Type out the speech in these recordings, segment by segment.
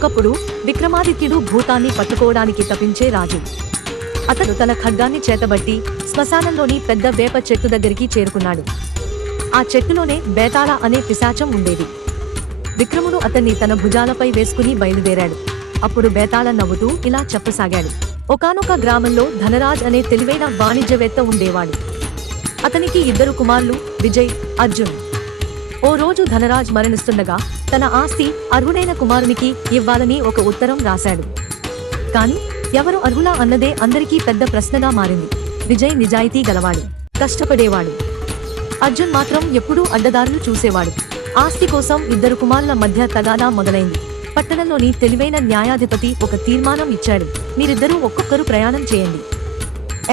ఒకప్పుడు విక్రమాదిత్యుడు భూతాన్ని పట్టుకోవడానికి తపించే రాజు. అతడు తన ఖడ్గాన్ని చేతబట్టి శ్మశానంలోని పెద్ద వేప చెట్టు దగ్గరికి చేరుకున్నాడు. ఆ చెట్టులోనే బేతాళ అనే పిశాచం ఉండేది. విక్రముడు అతన్ని తన భుజాలపై వేసుకుని బయలుదేరాడు. అప్పుడు బేతాళ నవ్వుతూ ఇలా చెప్పసాగాడు. ఒకానొక గ్రామంలో ధనరాజ్ అనే తెలివైన వాణిజ్యవేత్త ఉండేవాడు. అతనికి 2 కుమారులు, విజయ్, అర్జున్. ఓ రోజు ధనరాజ్ మరణిస్తుండగా తన ఆస్తి అర్హుడైన కుమారునికి ఇవ్వాలని ఒక ఉత్తరం రాశాడు. కాని ఎవరు అర్హులా అన్నదే అందరికీ పెద్ద ప్రశ్నగా మారింది. విజయ్ నిజాయితీ గలవాడు, కష్టపడేవాడు. అర్జున్ మాత్రం ఎప్పుడూ అడ్డదారులు చూసేవాడు. ఆస్తి కోసం 2 కుమారుల మధ్య తగాదా మొదలైంది. పట్టణంలోని తెలివైన న్యాయాధిపతి ఒక తీర్మానం ఇచ్చాడు. మీరిద్దరూ ఒక్కొక్కరు ప్రయాణం చేయండి.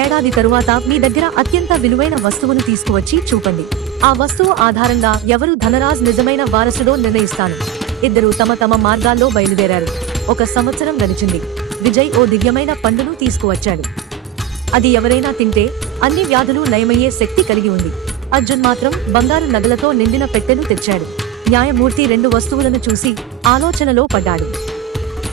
ఏడాది తరువాత మీ దగ్గర అత్యంత విలువైన వస్తువును తీసుకువచ్చి చూపండి. ఆ వస్తువు ఆధారంగా ఎవరు ధనరాజ్ నిజమైన వారసుడో నిర్ణయిస్తాను. 2 తమ తమ మార్గాల్లో బయలుదేరారు. 1 సంవత్సరం గడిచింది. విజయ్ ఓ దివ్యమైన పండును తీసుకువచ్చాడు. అది ఎవరైనా తింటే అన్ని వ్యాధులు నయమయ్యే శక్తి కలిగి ఉంది. అర్జున్ మాత్రం బంగారు నగలతో నిండిన పెట్టెను తెచ్చాడు. న్యాయమూర్తి 2 వస్తువులను చూసి ఆలోచనలో పడ్డాడు.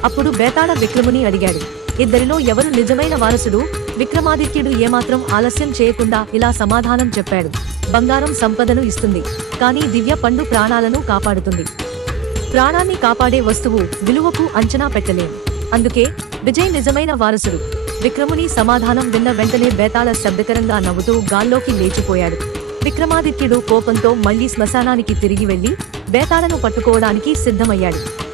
అప్పుడు బేతాళ విక్రముని అడిగాడు, ఇద్దరిలో ఎవరు నిజమైన వారసుడు? విక్రమాదిత్యుడు ఏమాత్రం ఆలస్యం చేయకుండా ఇలా సమాధానం చెప్పాడు. బంగారం సంపదను ఇస్తుంది, కానీ దివ్య పండు ప్రాణాలను కాపాడుతుంది. ప్రాణాన్ని కాపాడే వస్తువు విలువకు అంచనా పెట్టలేం. అందుకే విజయ్ నిజమైన వారసుడు. విక్రముని సమాధానం విన్న వెంటనే బేతాళ శబ్దకరంగా నవ్వుతూ గాల్లోకి లేచిపోయాడు. విక్రమాదిత్యుడు కోపంతో మళ్లీ శ్మశానానికి తిరిగి వెళ్లి బేతాళను పట్టుకోవడానికి సిద్ధమయ్యాడు.